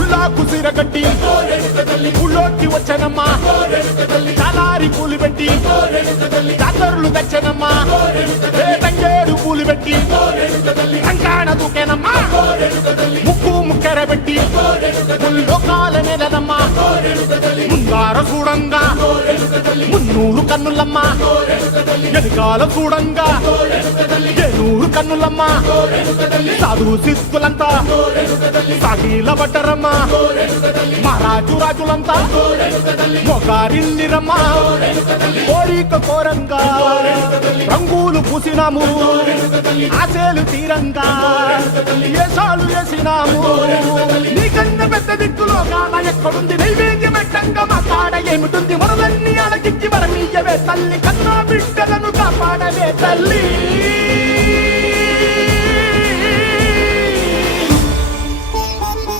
ఉల్లాకు సిరగట్టి ఉళ్ళోకి వచ్చనమ్మా చాలారి పూలు పెట్టి జాతరులు తెచ్చనమ్మా తంగేడు పూలు పెట్టి కంకాణ దూకేనమ్మా ముక్కు ముక్కెర పెట్టి ముల్లోకాల నెలనమ్మా ముంగార చూడంగా మున్నూరు కన్నులమ్మా ఎనకాల చూడంగా ఏనూరు కన్నులమ్మా సాధు శిస్తులంతా సాగిల బట్టరమ్మా మహారాజు రాజులంతా మొగారిల్లిరమ్మా కోరిక కోరంగా రంగులు పూసినాము ఆశలు తీరంగా ఏసాలు వేసినాము నీకన్నా పెద్ద దిక్కులో కాన ఎక్కడుంది నైవేద్యం పెట్టంగా మా కాడ ఏమిటుంది మొదలన్నీ అలకించి మరమీయవే తల్లి కన్నా బిడ్డలను కాపాడవే తల్లి